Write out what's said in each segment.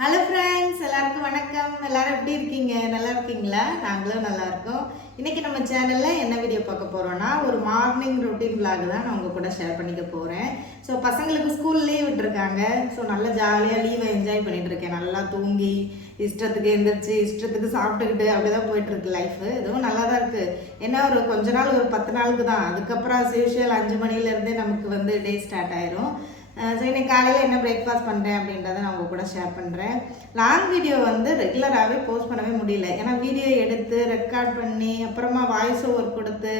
Hello friends, எல்லாருக்கும் வணக்கம். எல்லாரும் எப்படி இருக்கீங்க? நல்லா இருக்கீங்களா? நாங்களும் நல்லா இருக்கோம். இன்னைக்கு நம்ம சேனலில் என்ன வீடியோ பார்க்க போகிறோன்னா, ஒரு மார்னிங் ரொட்டீன் விளாக் தான் நான் உங்கள் கூட ஷேர் பண்ணிக்க போகிறேன். ஸோ பசங்களுக்கு ஸ்கூல் லீவ் விட்டுருக்காங்க. ஸோ நல்லா ஜாலியாக லீவை என்ஜாய் பண்ணிகிட்டு இருக்கேன். நல்லா தூங்கி இஷ்டத்துக்கு எழுந்திரிச்சு இஷ்டத்துக்கு சாப்பிட்டுக்கிட்டு அப்படி தான் போயிட்டுருக்கு லைஃபு. இதுவும் நல்லா தான் இருக்குது. என்ன ஒரு கொஞ்ச நாள், ஒரு 10 நாளுக்கு தான். அதுக்கப்புறம் யூஷுவல் 5 மணிலேருந்தே நமக்கு டே ஸ்டார்ட் ஆயிரும். ஸோ இன்னைக்கு காலையில் என்ன பிரேக்ஃபாஸ்ட் பண்ணுறேன் அப்படின்றத நான் உங்கள் கூட ஷேர் பண்ணுறேன். லாங் வீடியோ ரெகுலராகவே போஸ்ட் பண்ணவே முடியல. ஏன்னா வீடியோ எடுத்து ரெக்கார்ட் பண்ணி அப்புறமா வாய்ஸ் ஓவர் கொடுத்து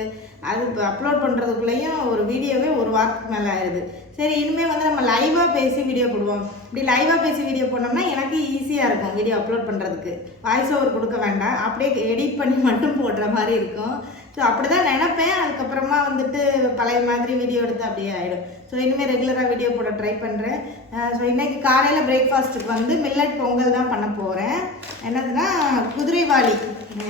அது அப்லோட் பண்ணுறதுக்குள்ளேயும் ஒரு வீடியோவே ஒரு வாரத்துக்கு மேலே ஆயிடுது. சரி, இனிமேல் நம்ம லைவாக பேசி வீடியோ போடுவோம். இப்படி லைவாக பேசி வீடியோ போனோம்னா எனக்கு ஈஸியாக இருக்கும் வீடியோ அப்லோட் பண்ணுறதுக்கு. வாய்ஸ் ஓவர் கொடுக்க வேண்டாம், அப்படியே எடிட் பண்ணி மட்டும் போடுற மாதிரி இருக்கும். ஸோ அப்படி தான் நினப்பேன். அதுக்கப்புறமா பழைய மாதிரி வீடியோ எடுத்து அப்படியே ஆகிடும். ஸோ இனிமேல் ரெகுலராக வீடியோ போட ட்ரை பண்ணுறேன். ஸோ இன்றைக்கி காலையில் பிரேக்ஃபாஸ்ட்டுக்கு மில்லட் பொங்கல் தான் பண்ண போகிறேன். என்னதுன்னா குதிரைவாலி,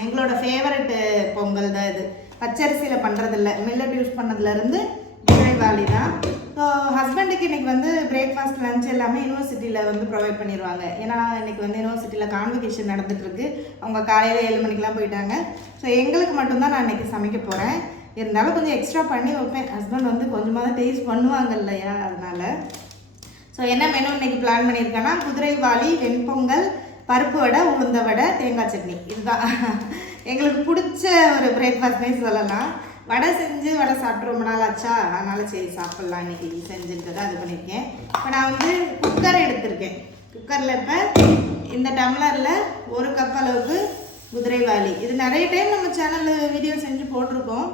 எங்களோட ஃபேவரட்டு பொங்கல் தான் இது. பச்சரிசியில் பண்ணுறதில்ல, மில்லட் யூஸ் பண்ணதுலேருந்து குதிரைவாலி தான். ஸோ ஹஸ்பண்டுக்கு இன்றைக்கி பிரேக்ஃபாஸ்ட் லஞ்ச் எல்லாமே யூனிவர்சிட்டியில் ப்ரொவைட் பண்ணிடுவாங்க. ஏன்னா இன்றைக்கி யூனிவர்சிட்டியில் கான்வெகேஷன் நடந்துகிட்ருக்கு. அவங்க காலையில் 7 மணிக்கெலாம் போயிட்டாங்க. ஸோ எங்களுக்கு மட்டும்தான் நான் இன்றைக்கி சமைக்க போகிறேன். இருந்தாலும் கொஞ்சம் எக்ஸ்ட்ரா பண்ணி வைப்பேன். ஹஸ்பண்ட் கொஞ்சமாக தான் டேஸ்ட் பண்ணுவாங்க இல்லையா, அதனால். ஸோ என்ன மெனு இன்றைக்கி பிளான் பண்ணியிருக்கேன்னா, குதிரைவாலி, வெண்பொங்கல், பருப்பு வடை, உளுந்த வடை, தேங்காய் சட்னி. இதுதான் எங்களுக்கு பிடிச்ச ஒரு பிரேக்ஃபாஸ்ட்னே சொல்லலாம். வடை செஞ்சு வடை சாப்பிட்டு ரொம்ப நாள் ஆச்சா, அதனால் சரி சாப்பிட்லாம் இன்றைக்கி செஞ்சுட்டு அது பண்ணியிருக்கேன். இப்போ நான் குக்கர் எடுத்திருக்கேன். குக்கரில் இப்போ இந்த டம்ளரில் 1 கப் அளவுக்கு குதிரைவாலி, இது நிறைய டைம் நம்ம சேனலில் வீடியோ செஞ்சு போட்டிருக்கோம்.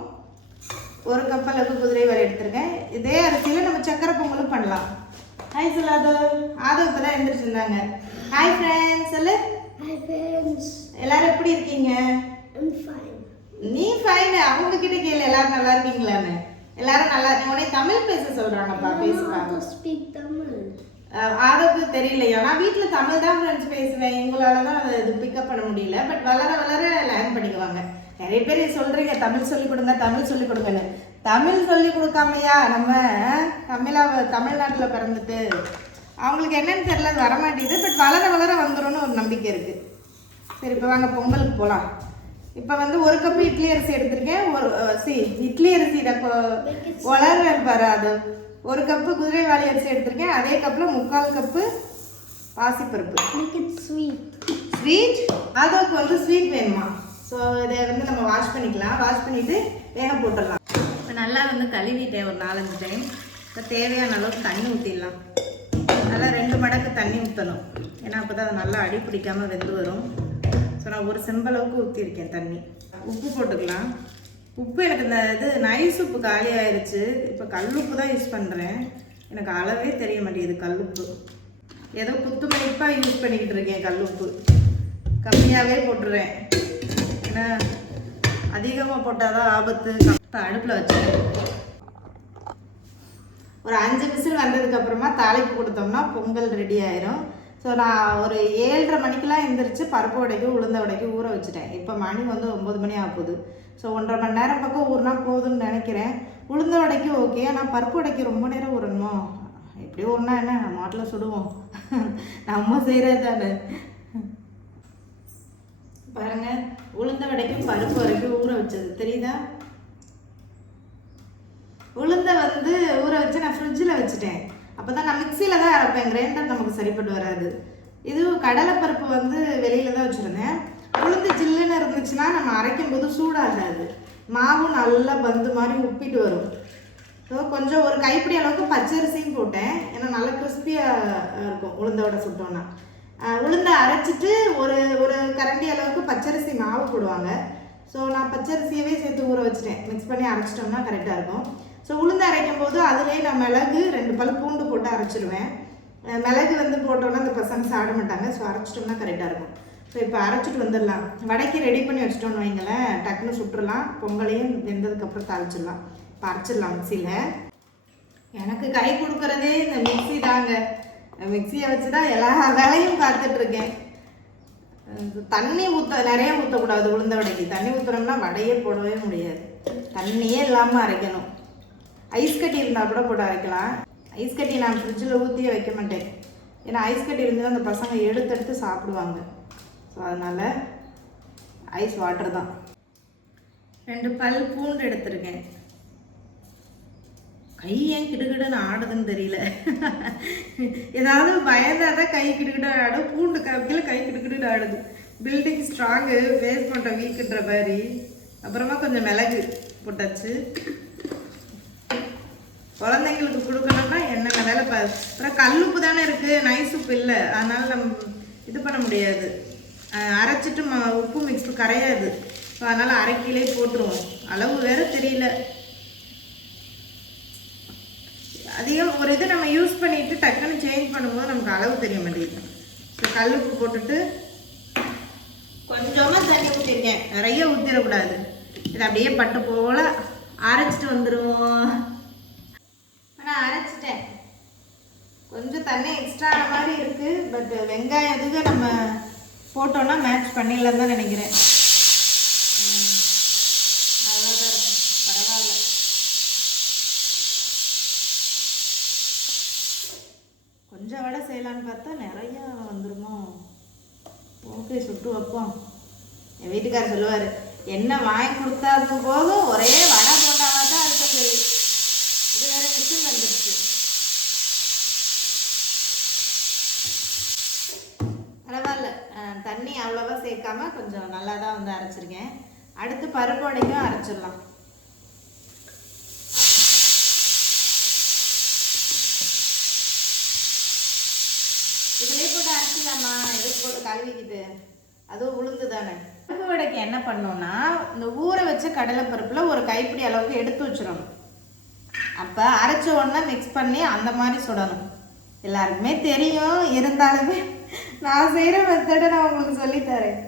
1 கப் அளவுக்கு குதிரைவாலி எடுத்திருக்கேன். இதே அரிசியில் நம்ம சக்கரை பொங்கலும் பண்ணலாம். ஹாய் சொல்லு ஆதவ் இப்போ தான் எழுந்திரிச்சிருந்தாங்க. ஹாய் ஃப்ரெண்ட்ஸ் சொல்லு. ஹாய் ஃப்ரெண்ட்ஸ், எல்லாரும் எப்படி இருக்கீங்க? நீ ஃபைன். அவங்க கிட்ட கேளு எல்லாரும் நல்லா இருக்கீங்களான்னு. எல்லாரும் நல்லா இருக்கீங்க. உடனே தமிழ் பேச சொல்றாங்கப்பா, பேசுறாங்க. ஆதவுக்கு தெரியலையா? நான் வீட்டில் தமிழ் தான் ஃப்ரெண்ட்ஸ் பேசுவேன். எங்களால தான் இது பிக்கப் பண்ண முடியல. பட் வளர வளர லேர்ன் பண்ணிக்குவாங்க. நிறைய பேர் சொல்றீங்க தமிழ் சொல்லிக் கொடுங்க, தமிழ் சொல்லிக் கொடுங்கன்னு. தமிழ் சொல்லிக் கொடுக்காமையா நம்ம தமிழ்நாட்டில் பிறந்துட்டு அவங்களுக்கு என்னன்னு தெரியல, அது வரமாட்டேங்குது. பட் வளர வளர வந்துடும்னு ஒரு நம்பிக்கை இருக்குது. சரி, இப்போ வாங்க பொங்கலுக்கு போகலாம். இப்போ 1 கப்பு இட்லி அரிசி எடுத்திருக்கேன். இட்லி அரிசி வளர்றேன் பாரு. அது 1 கப்பு குதிரைவாலி அரிசி எடுத்திருக்கேன். அதே கப்பில் 3/4 கப்பு பாசிப்பருப்பு. ஸ்வீட் அதுக்கு ஸ்வீட் வேணுமா? ஸோ இதை நம்ம வாஷ் பண்ணிக்கலாம். வாஷ் பண்ணிவிட்டு வேக போட்டுடலாம். இப்போ நல்லா கழுவிட்டேன் ஒரு 4-5 டைம். இப்போ தேவையான அளவுக்கு தண்ணி ஊற்றிடலாம். நல்லா 2 மடங்கு தண்ணி ஊற்றணும். ஏன்னா அப்போ தான் அது நல்லா அடி பிடிக்காமல் வெந்து வரும். ஸோ நான் ஒரு செம்பளவுக்கு ஊற்றிருக்கேன் தண்ணி. உப்பு போட்டுக்கலாம். உப்பு எனக்கு இந்த நைஸ் உப்பு காலி ஆயிடுச்சு. இப்போ கல்லுப்பு தான் யூஸ் பண்ணுறேன். எனக்கு அளவே தெரிய மாட்டேங்குது கல்லுப்பு. ஏதோ குத்து மதிப்பாக யூஸ் பண்ணிக்கிட்டு இருக்கேன். கல்லுப்பு கம்மியாகவே போட்டுடுறேன். ஏன்னா அதிகமாக போட்டால் தான் ஆபத்து. இப்போ அடுப்பில் வச்சேன். ஒரு 5 விசில் வந்ததுக்கப்புறமா தாளிப்பு கொடுத்தோம்னா பொங்கல் ரெடி ஆயிரும். ஸோ நான் ஒரு 7:30 மணிக்கெலாம் எழுந்திரிச்சு பருப்பு வடைக்கு உளுந்த வடைக்கு ஊற வச்சுட்டேன். இப்போ மணி 9 மணி ஆகுது. ஸோ 1.5 மணி நேரம் பக்கம் ஊறினா போதும்னு நினைக்கிறேன். உளுந்த வடைக்கு ஓகே. ஆனால் பருப்பு வடைக்கு ரொம்ப நேரம் ஊறணுமோ? எப்படி ஊறினா என்ன, மாட்டில் சுடுவோம். நம்ம செய்கிறது தானே. பாருங்கள், உளுந்த வடைக்கும் பருப்பு வடைக்கும் ஊற வச்சது தெரியுதா? உளுந்த ஊற வச்சு நான் ஃப்ரிட்ஜில் வச்சுட்டேன். அப்போ தான் நான் மிக்சியில் தான் அரைப்பேன். கிரைண்டர் நமக்கு சரிப்பட்டு வராது. இது கடலைப்பருப்பு வெளியில் தான் வச்சுருந்தேன். உளுந்து ஜில்லுன்னு இருந்துச்சுன்னா நம்ம அரைக்கும் போது சூடாகாது. மாவும் நல்லா பந்து மாதிரி உப்பிட்டு வரும். ஸோ கொஞ்சம் ஒரு கைப்பிடி அளவுக்கு பச்சரிசியும் போட்டேன். ஏன்னா நல்லா கிறிஸ்பியாக இருக்கும் உளுந்தோட சுட்டோன்னா. உளுந்தை அரைச்சிட்டு ஒரு கரண்டி அளவுக்கு பச்சரிசி மாவு போடுவாங்க. ஸோ நான் பச்சரிசியவே சேர்த்து ஊற வச்சுட்டேன். மிக்ஸ் பண்ணி அரைச்சிட்டோம்னா கரெக்டாக இருக்கும். ஸோ உளுந்து அரைக்கும் போது அதிலே நான் மிளகு 2 பல் பூண்டு போட்டு அரைச்சிடுவேன். மிளகு போட்டோன்னா அந்த பசங்க சாப்பிட மாட்டாங்க. ஸோ அரைச்சிட்டோம்னா கரெக்டாக இருக்கும். ஸோ இப்போ அரைச்சிட்டு வந்துடலாம். வடைக்கு ரெடி பண்ணி வச்சிட்டோன்னு வைங்களேன், டக்குன்னு சுட்டுடலாம். பொங்கலையும் வெந்ததுக்கப்புறம் தாளிச்சிடலாம். இப்போ அரைச்சிடலாம் மிக்சியில். எனக்கு கை கொடுக்குறதே இந்த மிக்சி தாங்க. மிக்சியை வச்சு தான் எல்லா வேலையும் பார்த்துட்ருக்கேன். தண்ணி நிறைய ஊற்றக்கூடாது உளுந்த வடைக்கு. தண்ணி ஊற்றுறோம்னா வடையே போடவே முடியாது. தண்ணியே இல்லாமல் அரைக்கணும். ஐஸ் கட்டி இருந்தால் கூட போட்டு அரைக்கலாம். ஐஸ் கட்டி நான் ஃப்ரிட்ஜில் ஊற்றியே வைக்க மாட்டேன். ஏன்னா ஐஸ் கட்டி இருந்தால் அந்த பசங்க எடுத்து சாப்பிடுவாங்க. ஸோ அதனால் ஐஸ் வாட்டர் தான். 2 பல் பூண்டு எடுத்துருக்கேன். கை ஏன் கிடுகிடுன்னு ஆடுதுன்னு தெரியல. ஏதாவது பயந்தால் தான் கை கிடுகிடு ஆடும். பூண்டு கப்பில் கை கிடுகிடுன்னு ஆடுது. பில்டிங் ஸ்ட்ராங்கு, ஃபேஸ் பண்ணுற வீக்குன்ற மாதிரி. அப்புறமா கொஞ்சம் மிளகு போட்டாச்சு. குழந்தைங்களுக்கு கொடுக்கணும்னா என்னென்ன வேலை அப்புறம் கல்லுப்பு தானே இருக்குது, நைஸ் உப்பு இல்லை. அதனால் நம்ம இது பண்ண முடியாது. அரைச்சிட்டு உப்பு மிக்ஸ் கரையாது. ஸோ அதனால் அரைக்கிலே போட்டுருவோம். அளவு வேறு தெரியல. அதிகம் ஒரு இது நம்ம யூஸ் பண்ணிவிட்டு டக்குன்னு சேஞ்ச் பண்ணும்போது நமக்கு அளவு தெரிய மாட்டேங்குது. ஸோ கல்லுப்பு போட்டுட்டு கொஞ்சமாக தண்ணி ஊற்றிருக்கேன். நிறைய ஊற்றிடக்கூடாது. இது அப்படியே பட்டு போல் அரைச்சிட்டு வந்துடுவோம். ஆனால் அரைச்சிட்டேன். கொஞ்சம் தண்ணி எக்ஸ்ட்ரா ஆன மாதிரி இருக்குது. பட் வெங்காயம் எதுக்கு நம்ம போட்டோன்னா மேட்ச் பண்ணிடலாம் தான் நினைக்கிறேன். நல்லா தான் இருக்குது, பரவாயில்ல. கொஞ்சம் வடை செய்யலான்னு பார்த்தா நிறையா வந்துடுமோ. ஓகே, சுட்டு வைப்போம். என் வீட்டுக்காரர் சொல்லுவார், என்ன வாங்கி கொடுத்தாதும் போதும் ஒரே வடை போட்டாவாக தான் இருக்கும் சொல்லி. இது வேறு மிஷின் வந்துடுச்சு. பரவாயில்ல, தண்ணி அவ்வளோவா சேர்க்காம கொஞ்சம் நல்லா தான் வந்து அரைச்சிருக்கேன். அடுத்து பருப்பு வடைக்கும் அரைச்சிடலாம். இதுலேயே போட்டு அரைச்சிடலாமா? இதுக்கு போட்டு கழுவிக்கிட்டு அதுவும் உளுந்து தானே. பருப்பு வடைக்கு என்ன பண்ணோன்னா, இந்த ஊற வச்ச கடலைப்பருப்பில் ஒரு கைப்பிடி அளவுக்கு எடுத்து வச்சிடணும். அப்போ அரைச்ச உடனே மிக்ஸ் பண்ணி அந்த மாதிரி சுடணும். எல்லாருக்குமே தெரியும், இருந்தாலுமே நான் செய்கிற மெத்தடை நான் உங்களுக்கு சொல்லித்தரேன்.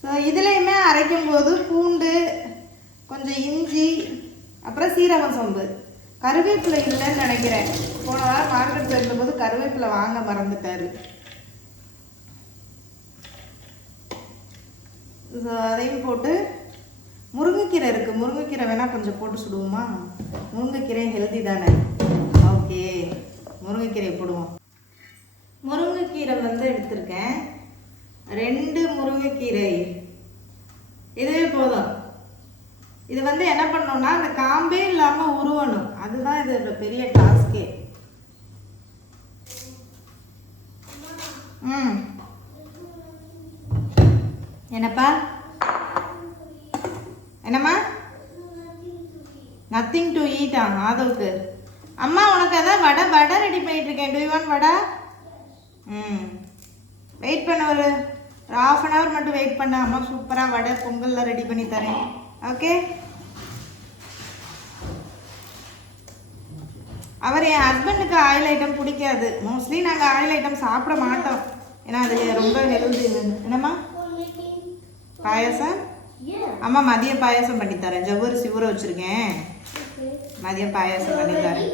ஸோ இதுலேயுமே அரைக்கும்போது பூண்டு, கொஞ்சம் இஞ்சி, அப்புறம் சீரகம், சோம்பு, கருவேப்பிலை இல்லைன்னு நினைக்கிறேன். போன வாரம் மார்க்கெட் இருந்தபோது கருவேப்பிலை வாங்க மறந்துட்டாரு. ஸோ அதையும் போட்டு முருங்கைக்கீரை இருக்குது. முருங்கைக்கீரை வேணால் கொஞ்சம் போட்டு சுடுவோமா? முருங்கைக்கீரை ஹெல்தி தானே. ஓகே, முருங்கைக்கீரையை போடுவோம். முருங்கைக்கீரை வந்து எடுத்திருக்கேன். 2 முருங்கைக்கீரை இதுவே போதும். இது வந்து என்ன பண்ணோம்னா, அந்த காம்பே இல்லாமல் உருவணும். அதுதான் இது பெரிய டாஸ்கே. என்னப்பா? என்னம்மா? Nothing to eat. ஆதவுக்கு அம்மா உனக்கு அதான் வடை ரெடி பண்ணிட்டு இருக்கேன். Do you want vada? Wait பண்ண, ஒரு ½ அன் ஹவர் மட்டும் வெயிட் பண்ண. அம்மா சூப்பராக வடை பொங்கலில் ரெடி பண்ணி தரேன். ஓகே. அவர் என் ஹஸ்பண்டுக்கு ஆயில் ஐட்டம் பிடிக்காது. மோஸ்ட்லி நாங்கள் ஆயில் ஐட்டம் சாப்பிட மாட்டோம். ஏன்னா அது ரொம்ப ஹெல்தி. என்னம்மா? பாயசம்? அம்மா மதியம் பாயசம் பண்ணித்தரேன். ஜவ்வரிசி ஊற வச்சுருக்கேன். மதியம் பாயசம் பண்ணித்தரேன்.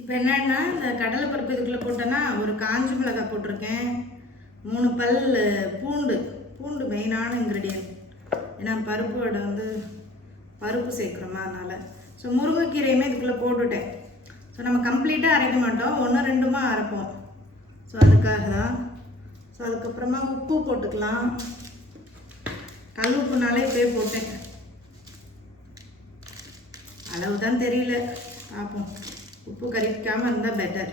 இப்போ என்னன்னா, இந்த கடலை பருப்பு இதுக்குள்ளே போட்டேன்னா ஒரு காஞ்ச மிளகாய் போட்டிருக்கேன். 3 பல் பூண்டு. பூண்டு மெயினான இன்க்ரீடியன்ட். ஏன்னா பருப்பு வடை வந்து பருப்பு சேர்க்குறோமா, அதனால். ஸோ முருங்கைக்கீரையுமே இதுக்குள்ளே போட்டுட்டேன். ஸோ நம்ம கம்ப்ளீட்டாக அரைக்க மாட்டோம், 1 2 அரைப்போம். ஸோ அதுக்காக தான். ஸோ அதுக்கப்புறமா உப்பு போட்டுக்கலாம். கல் உப்புனாலே இப்போயே போட்டேன். அளவு தான் தெரியல, பார்ப்போம். உப்பு கறிக்காமல் இருந்தால் பெட்டர்.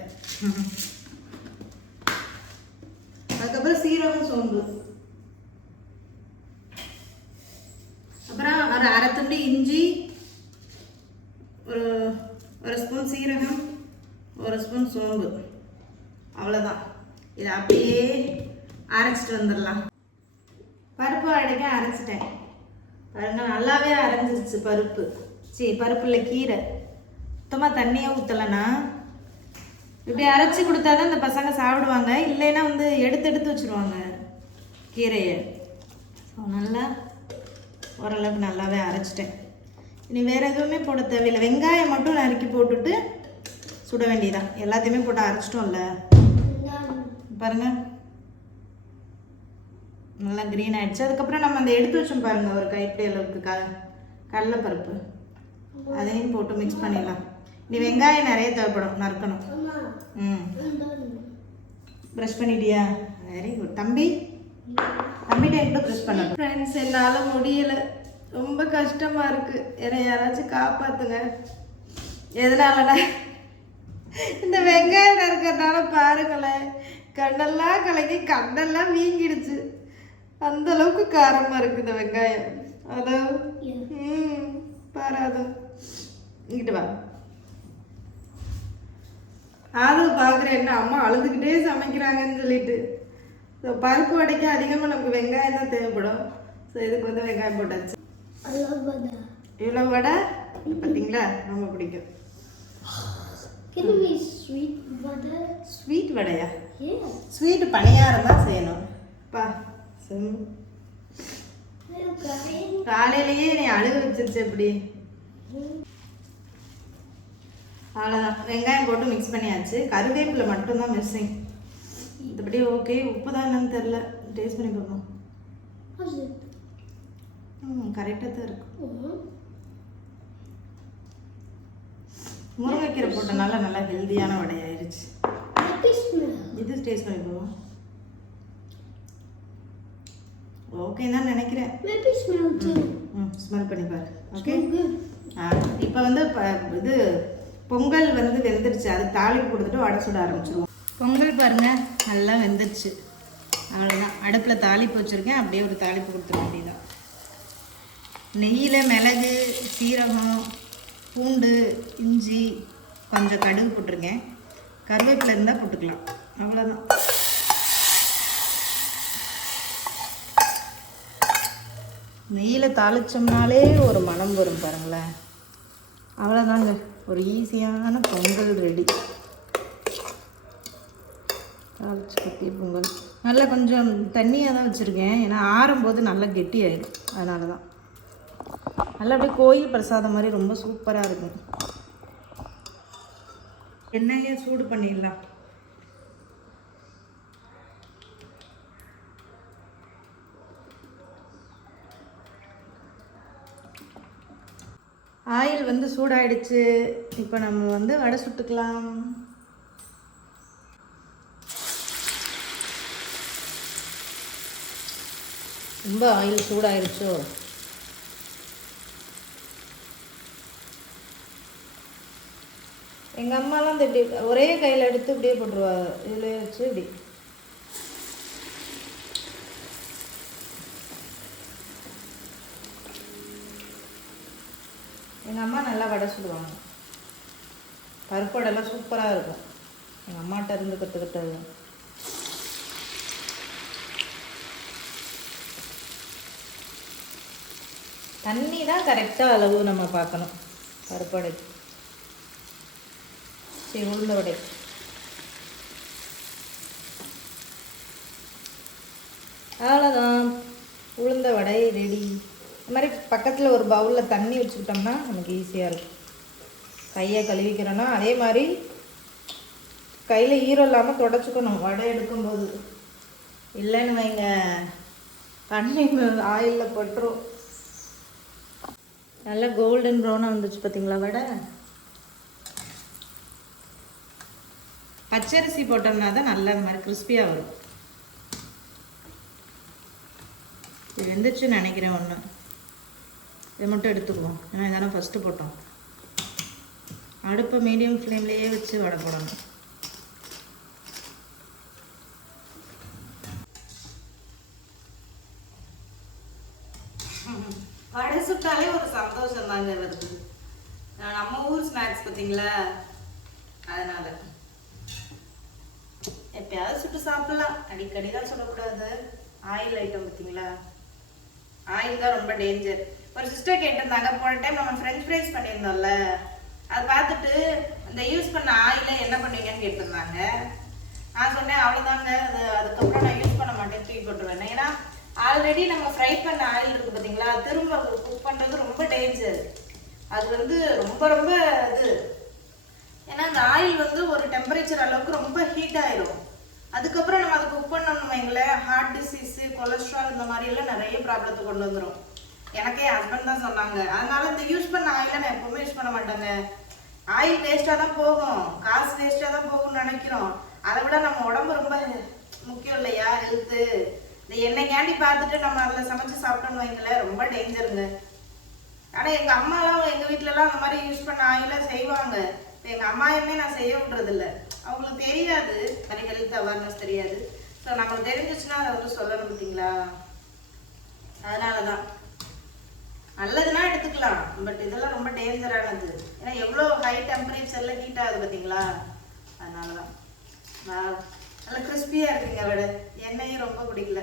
அதுக்கப்புறம் சீரகம், சோம்பு, அப்புறம் ஒரு அரை துண்டு இஞ்சி, ஒரு ஸ்பூன் சீரகம், 1 ஸ்பூன் சோம்பு. அவ்வளோதான். இதை அப்படியே அரைச்சிட்டு வந்துடலாம். பருப்பு வடைக்க அரைச்சிட்டேன் பாருங்க. நல்லாவே அரைஞ்சிருச்சு பருப்பு. பருப்பில் கீரை சுத்தமாக தண்ணியே ஊற்றலைன்னா இப்படி அரைச்சி கொடுத்தா தான் இந்த பசங்க சாப்பிடுவாங்க. இல்லைன்னா வந்து எடுத்து வச்சுருவாங்க கீரையை. ஸோ நல்லா ஓரளவுக்கு நல்லாவே அரைச்சிட்டேன். இனி வேறு எதுவுமே போட தேவையில்லை. வெங்காயம் மட்டும் நறுக்கி போட்டுட்டு சுட வேண்டியதான். எல்லாத்தையுமே போட்டு அரைச்சிட்டோம்ல பாருங்கள், நல்லா க்ரீன் ஆகிடுச்சு. அதுக்கப்புறம் நம்ம அந்த எடுத்து வச்சோம் பாருங்கள் ஒரு கைப்பிடி அளவுக்கு கடலைப்பருப்பு, அதையும் போட்டு மிக்ஸ் பண்ணிடலாம். நீ வெங்காயம் நிறைய தேவைப்படும், நறுக்கணும். ப்ரஷ் பண்ணிட்டியா? Very good. தம்பிகிட்ட கூட ப்ரஷ் பண்ணணும். ஃப்ரெண்ட்ஸ், என்னால் முடியலை, ரொம்ப கஷ்டமாக இருக்குது. என்னை யாராச்சும் காப்பாற்றுங்க. எதனாலடா இந்த வெங்காயம் நறுக்கிறதுனால பாருங்களேன், கண்ணெல்லாம் கலக்கி கண்ணெல்லாம் வீங்கிடுச்சு. அந்த அளவுக்கு காரமாக இருக்குது இந்த வெங்காயம். அதான் பாரு, அதுவும் இங்கிட்டு வா. அதுவும் பார்க்குறேன் என்ன அம்மா அழுதுகிட்டே சமைக்கிறாங்கன்னு சொல்லிட்டு. ஸோ பருப்பு வடைக்கு அதிகமாக நமக்கு வெங்காயம் தான் தேவைப்படும். ஸோ இதுக்கு வந்து வெங்காயம் போட்டாச்சு. இவ்வளோ வடை பார்த்தீங்களா, ரொம்ப பிடிக்கும். ஸ்வீட் வடையா? ஸ்வீட் பணியாரம் தான் செய்யணும். பா காலையிலேயே நீ அழுக வச்சிருச்சு. எப்படி? அவ்வளோதான், வெங்காயம் போட்டு மிக்ஸ் பண்ணியாச்சு. கருவேப்பிலை மட்டும்தான் மிஸ்ஸிங். இதுபடி ஓகே. உப்பு தான் என்னன்னு தெரில, டேஸ்ட் பண்ணி பார்ப்போம். கரெக்டாக தான் இருக்கும். முருங்கைக்கீரை போட்டனால நல்லா ஹெல்தியான வடையாயிருச்சு. இது டேஸ்ட் பண்ணி பார்ப்போம். ஓகே தான் நினைக்கிறேன். ஸ்மெல் பண்ணி பாரு. ஓகே. இப்போ வந்து இது பொங்கல் வந்து வெந்துருச்சு. அது தாளிப்பு கொடுத்துட்டு வடை சுட ஆரம்பிச்சிருவோம். பொங்கல் பாருங்கள் நல்லா வெந்துருச்சு. அவ்வளோதான், அடுப்பில் தாளிப்பு வச்சுருக்கேன். அப்படியே ஒரு தாளிப்பு கொடுத்துட வேண்டியதான். நெய்யில் மிளகு, சீரகம், பூண்டு, இஞ்சி, கொஞ்சம் கடுகு போட்டிருக்கேன். கருவேப்பிலை இருந்தால் போட்டுக்கலாம். அவ்வளோதான். நெய்யில் தாளித்தோம்னாலே ஒரு மனம் வரும் பாருங்களேன். அவ்வளோதாங்க, ஒரு ஈஸியான பொங்கல் ரெடி. தாளிச்சு கட்டி பொங்கல் நல்லா கொஞ்சம் தண்ணியாக தான் வச்சுருக்கேன். ஏன்னா ஆறும்போது நல்லா கெட்டியாயிடும். அதனால தான் நல்லா அப்படியே கோயில் பிரசாதம் மாதிரி ரொம்ப சூப்பராக இருக்கும். எண்ணெயை சூடு பண்ணிடலாம். ஆயில் வந்து சூடாயிடுச்சு. இப்போ நம்ம வந்து வடை சுட்டுக்கலாம். ரொம்ப ஆயில் சூடாயிடுச்சோ. எங்கள் அம்மாலாம் இந்த இப்படி ஒரே கையில் எடுத்து இப்படியே போட்டுருவாங்க. இதில் வச்சு இப்படி எங்கள் அம்மா நல்லா வடை சுடுவாங்க. பருப்பு வடைலாம் சூப்பராக இருக்கும். எங்கள் அம்மாட்ட இருந்து கற்றுக்கிட்டது. தண்ணி தான் கரெக்டாக அளவு நம்ம பார்க்கணும். பருப்பு வடைக்கு, சரி உளுந்த வடை. அவ்வளோதான், உளுந்த வடை ரெடி. இந்த மாதிரி பக்கத்தில் ஒரு பவுலில் தண்ணி வச்சுக்கிட்டோம்னா நமக்கு ஈஸியாக இருக்கும். கையை கழுவிக்கிறோன்னா அதே மாதிரி கையில் ஈரம் இல்லாமல் தொடச்சிக்கணும் வடை எடுக்கும்போது. இல்லைன்னு வைங்க, தண்ணி ஆயிலில் பட்டுரும். நல்லா கோல்டன் ப்ரௌனாக வந்துச்சு பார்த்தீங்களா வடை. பச்சரிசி போட்டோம்னா தான் நல்லா இந்த மாதிரி கிறிஸ்பியாக வரும். இது வெந்துச்சுன்னு நினைக்கிறேன். ஒன்று இதை மட்டும் எடுத்துக்குவோம், ஏன்னா இதானே ஃபஸ்ட்டு போட்டோம். அடுப்பை மீடியம் ஃப்ளேம்லேயே வச்சு வடை போடணும். வடை சுட்டாலே ஒரு சந்தோஷம் தாங்க வருது. நம்ம ஊர் ஸ்நாக்ஸ் பார்த்தீங்களா, அதனால எப்பயாவது சுட்டு சாப்பிடலாம், அடிக்கடிலாம் சுடக்கூடாது. ஆயில் ஐட்டம் பார்த்தீங்களா, ஆயில் தான் ரொம்ப டேஞ்சர். ஒரு சிஸ்டர் கேட்டிருந்தாங்க, போன டைம் நம்ம ஃப்ரெஞ்ச் ஃப்ரைஸ் பண்ணியிருந்தோம்ல, அதை பார்த்துட்டு இந்த யூஸ் பண்ண ஆயிலை என்ன பண்ணுவீங்கன்னு கேட்டிருந்தாங்க. நான் சொன்னேன் அவ்வளோதாங்க, அதுக்கப்புறம் நான் யூஸ் பண்ண மாட்டேன், தூக்கி போட்டுருவேன். ஏன்னா ஆல்ரெடி நம்ம ஃப்ரை பண்ண ஆயில் இருக்குது பார்த்தீங்களா, திரும்ப குக் பண்ணுறது ரொம்ப டேஞ்சர். அது வந்து ரொம்ப ரொம்ப இது. ஏன்னா அந்த ஆயில் வந்து ஒரு டெம்பரேச்சர் அளவுக்கு ரொம்ப ஹீட் ஆயிரும். அதுக்கப்புறம் நம்ம அதை குக் பண்ணணும்னு வைங்களேன், ஹார்ட் டிசீஸு, கொலஸ்ட்ரால் இந்த மாதிரி எல்லாம் நிறைய ப்ராப்ளத்தை கொண்டு வந்துடும். எனக்கே ஹஸ்பண்ட் தான் சொன்னாங்க. அதனால இந்த யூஸ் பண்ண ஆயிலை நான் எப்பவுமே யூஸ் பண்ண மாட்டேங்க. ஆயில் வேஸ்ட்டாக தான் போகும், காசு வேஸ்ட்டாக தான் போகும்னு நினைக்கிறோம். அதை விட நம்ம உடம்பு ரொம்ப முக்கியம் இல்லையா, ஹெல்த்து. இந்த எண்ணெய் கேண்டி பார்த்துட்டு நம்ம அதில் சமைச்சு சாப்பிட்டோன்னு வைங்களேன், ரொம்ப டேஞ்சருங்க. ஆனால் எங்கள் அம்மாலாம் எங்கள் வீட்டிலலாம் அந்த மாதிரி யூஸ் பண்ண ஆயிலாக செய்வாங்க. இப்போ எங்கள் அம்மாயுமே நான் செய்ய விட்றதில்ல. அவங்களுக்கு தெரியாது, மாதிரி ஹெல்த் அவேர்னஸ் தெரியாது. ஸோ நம்மளுக்கு தெரிஞ்சிச்சுன்னா அதை வந்து சொல்லணும் பார்த்தீங்களா. அதனால தான் நல்லதுன்னா எடுத்துக்கலாம், பட் இதெல்லாம் ரொம்ப டேஞ்சரானது. ஏன்னா எவ்வளோ ஹை டெம்பரேச்சரில் ஹீட் ஆகுது பார்த்தீங்களா. அதனால தான் நல்லா கிறிஸ்பியாக இருக்குங்க. விட எண்ணெயும் ரொம்ப பிடிக்கல.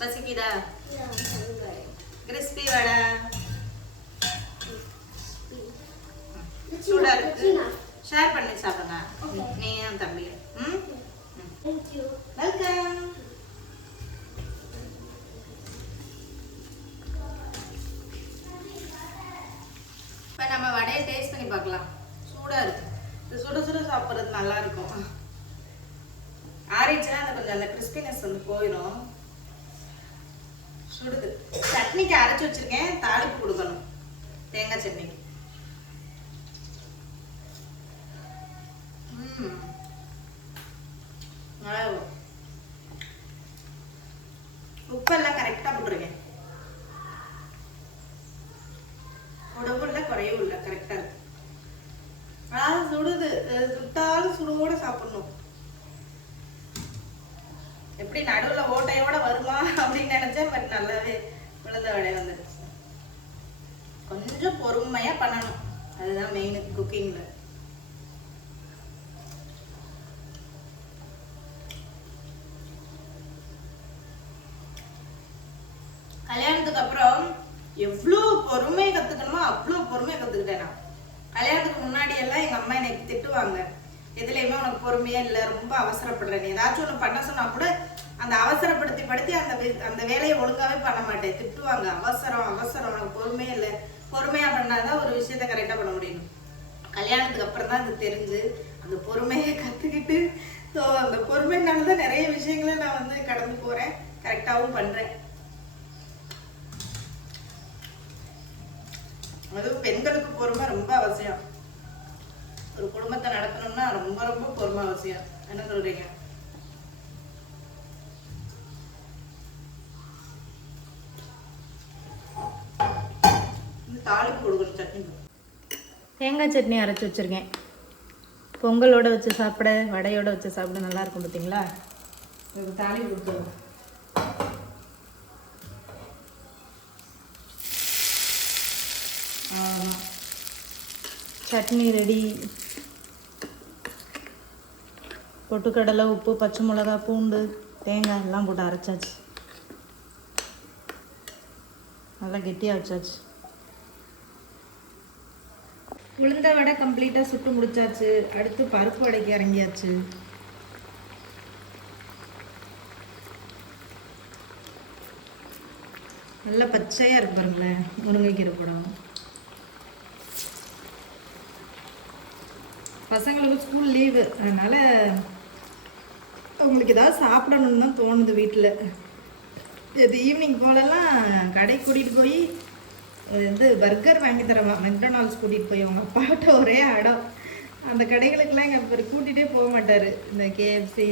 பசிக்குதா? கிறிஸ்பி வடை சூடா இருக்கு, ஷேர் பண்ணி சாப்பிடுங்க நீயும் தம்பி. வெல்கம். இப்போ நம்ம வடையை டேஸ்ட் பண்ணி பார்க்கலாம். சூடா இருக்கு, இது சுட சுட சாப்பிட்றது நல்லா இருக்கும். ஆறிடுச்சுன்னா அந்த கொஞ்சம் அந்த கிறிஸ்பினஸ் வந்து போயிடும். சுடுது. சட்னிக்கு அரைச்சி வச்சிருக்கேன், தாளிப்பு கொடுக்கணும். தேங்காய் சட்னிக்கு. உப்பெல்லாம் கரெக்டா போட்டுருக்கேன். உடம்பும் இல்லை, குறையும் இல்லை, கரெக்டா இருக்கு. சுடுது, சுட்டாலும் சுடுவோட சாப்பிடணும். எப்படி நடுவில் ஓட்டையோட வருமா அப்படின்னு நினைச்சேன், பட் நல்லாவே உளுந்த வடை வந்துருச்சு. கொஞ்சம் பொறுமையா பண்ணணும், அதுதான் மெயின் குக்கிங்ல. கல்யாணத்துக்கு அப்புறம் எவ்வளோ பொறுமையை கத்துக்கணுமோ அவ்வளோ பொறுமையை கத்துக்கிட்டேன் நான். கல்யாணத்துக்கு முன்னாடி எல்லாம் எங்க அம்மா என்னை திட்டுவாங்க, எதுலையுமே உனக்கு பொறுமையே இல்லை, ரொம்ப அவசரப்படுறேன். ஏதாச்சும் ஒன்று பண்ண சொன்னா கூட அந்த அவசரப்படுத்தி படுத்தி அந்த வேலையை ஒழுங்காவே பண்ண மாட்டேன், திட்டுவாங்க. அவசரம் அவசரம், உனக்கு பொறுமையே இல்லை, பொறுமையா பண்ணாதான் ஒரு விஷயத்த கரெக்டா பண்ண முடியும். கல்யாணத்துக்கு அப்புறம் தான் அது தெரிஞ்சு அந்த பொறுமையை கத்துக்கிட்டு, ஸோ அந்த பொறுமைனாலதான் நிறைய விஷயங்களை நான் வந்து கடந்து போறேன், கரெக்டாகவும் பண்றேன். அதுவும் பெண்களுக்கு பொறுமை ரொம்ப அவசியம். ஒரு குடும்பத்தை நடத்தணும்னா ரொம்ப ரொம்ப பொறுமை அவசியம். என்ன சொல்றீங்க? தாளிப்பு கொடுக்கணும். சட்னி, தேங்காய் சட்னி அரைச்சி வச்சிருக்கேன். பொங்கலோட வச்சு சாப்பிட, வடையோட வச்சு சாப்பிட நல்லா இருக்கும் பார்த்தீங்களா. இதுக்கு தாளிப்பு கொடுத்துருவோம். சட்னி ரெடி. பொட்டுக்கடலை, உப்பு, பச்சை மிளகா, பூண்டு, தேங்காய் எல்லாம் போட்டு அரைச்சாச்சு. நல்லா கெட்டியாக வச்சாச்சு. உளுந்த வடை கம்ப்ளீட்டாக சுட்டு முடிச்சாச்சு. அடுத்து பருப்பு வடைக்கு இறங்கியாச்சு. நல்லா பச்சையாக இருக்கு பாருங்களேன், முருங்கைக்கீரை போடணும். பசங்களுக்கு ஸ்கூல் லீவு, அதனால் அவங்களுக்கு ஏதாவது சாப்பிடணுன்னு தான் தோணுது வீட்டில். இது ஈவினிங் போலலாம் கடைக்கு கூட்டிகிட்டு போய் பர்கர் வாங்கி தரவா, மெக்டொனால்ட்ஸ் கூட்டிகிட்டு போய் அவங்க அப்பாட்ட ஒரே அடம். அந்த கடைகளுக்கெல்லாம் எங்கள் அப்பா கூட்டிகிட்டே போக மாட்டார். இந்த KFC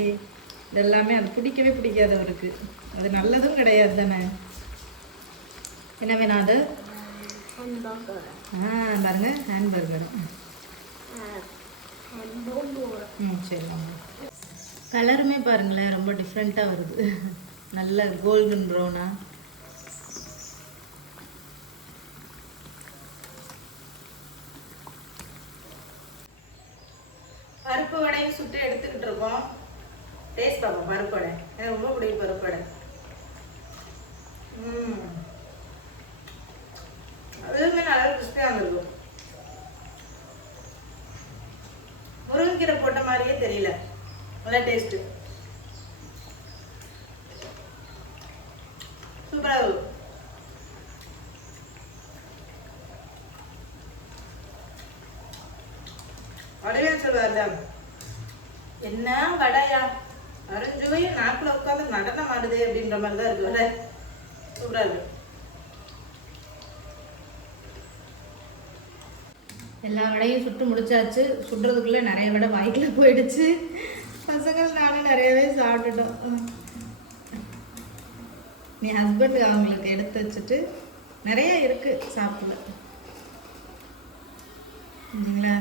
இதெல்லாமே அது பிடிக்கவே பிடிக்காது அவருக்கு. அது நல்லதும் கிடையாது தானே. என்ன வேணாம் அது? பாருங்க, ஹேண்ட்பர்கர். சரி, கலருமே பாருங்களேன் ரொம்ப டிஃப்ரெண்ட்டாக வருது. நல்ல கோல்டன் ப்ரௌனா. பருப்பு வடையும் சுட்டு எடுத்துக்கிட்டு இருக்கோம். டேஸ்ட் பார்ப்போம். பருப்பு வடை எனக்கு ரொம்ப பிடிக்கும். பருப்பு வடை அதுவுமே நல்லா கிறிஸ்பியாக வந்துருக்கும். முருங்கைக்கீரை போட்ட மாதிரியே தெரியல, நல்லா டேஸ்ட். சூப்பராக இருக்கும். வடையா சொல்லுவார்ல, என்ன வடையா, அரைஞ்சுவையும் நாக்குல உட்காந்து நடனம் ஆடுது அப்படின்ற மாதிரி தான் இருக்குல்ல. சூப்பராக இருக்கு. எல்லா வடையும் சுட்டு முடிச்சாச்சு. சுடுறதுக்குள்ளே நிறைய வடை வாய்க்குள்ள போயிடுச்சு. பசங்கள் நானும் நிறையவே சாப்பிட்டுட்டோம். என் ஹஸ்பண்ட் அவங்களுக்கு எடுத்து வச்சுட்டு நிறைய இருக்கு சாப்பிடல. இல்லைங்களா,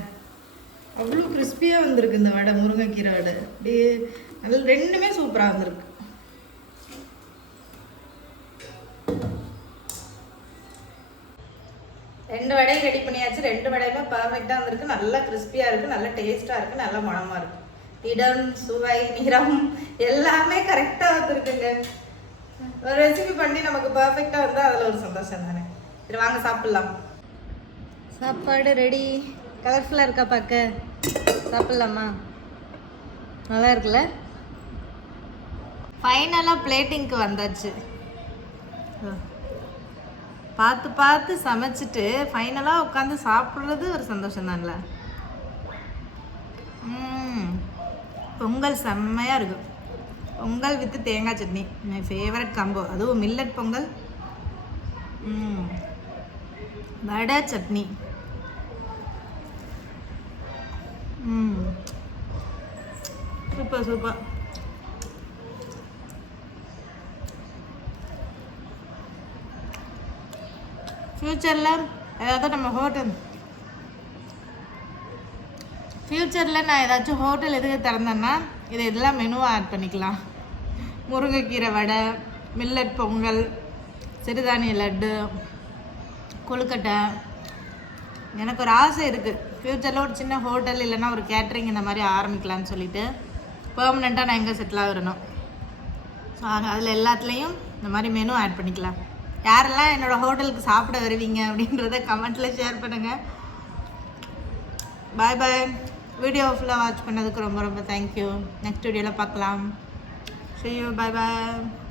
அவ்வளோ கிறிஸ்பியாக வந்திருக்கு இந்த வடை, முருங்கைக்கீரை வடை. அப்படியே நல்ல ரெண்டுமே சூப்பராக வந்திருக்கு. ரெண்டு வடையும் ரெடி பண்ணியாச்சு. ரெண்டு வடையுமே பர்ஃபெக்டாக வந்திருக்கு. நல்லா கிறிஸ்பியாக இருக்குது, நல்லா டேஸ்ட்டாக இருக்குது, நல்லா மணமாக இருக்குது. இடம், சுவை, நிறம் எல்லாமே கரெக்டாக வந்துருக்குங்க. ஒரு ரெசிபி பண்ணி நமக்கு பர்ஃபெக்டாக வந்தால் அதில் ஒரு சந்தோஷம் தானே. சரி வாங்க சாப்பிட்லாம். சாப்பாடு ரெடி. கலர்ஃபுல்லாக இருக்கா பார்க்க? சாப்பிட்லாமா? நல்லா இருக்குல்ல? ஃபைனலாக பிளேட்டிங்க்கு வந்தாச்சு. பார்த்து பார்த்து சமைச்சிட்டு ஃபைனலாக உட்காந்து சாப்பிட்றது ஒரு சந்தோஷம் தான்ல. பொங்கல் செம்மையாக இருக்கும். பொங்கல் வித்து தேங்காய் சட்னி மை ஃபேவரட் காம்போ. அதுவும் millet pongal, vada, chutney. Super super. ஃப்யூச்சரில் ஏதாவது நம்ம ஃப்யூச்சரில் நான் ஏதாச்சும் ஹோட்டல் எதுக்கு திறந்தேன்னா இதை இதெல்லாம் மெனுவாக ஆட் பண்ணிக்கலாம். முருங்கைக்கீரை வடை, மில்லட் பொங்கல், சிறுதானிய லட்டு, கொழுக்கட்டை. எனக்கு ஒரு ஆசை இருக்குது, ஃப்யூச்சரில் ஒரு சின்ன ஹோட்டல் இல்லைன்னா ஒரு கேட்ரிங் இந்த மாதிரி ஆரம்பிக்கலான்னு சொல்லிட்டு. பெர்மனெண்ட்டாக நான் எங்கே செட்டில் ஆகிறணும். ஸோ அதில் எல்லாத்துலேயும் இந்த மாதிரி மெனு ஆட் பண்ணிக்கலாம். யாரெல்லாம் என்னோடய ஹோட்டலுக்கு சாப்பிட வருவீங்க அப்படின்றத கமெண்ட்டில் ஷேர் பண்ணுங்கள். பாய் பாய். வீடியோ ஃபுல்லாக வாட்ச் பண்ணதுக்கு ரொம்ப ரொம்ப தேங்க்யூ. நெக்ஸ்ட் வீடியோவில் பார்க்கலாம். See you. Bye bye.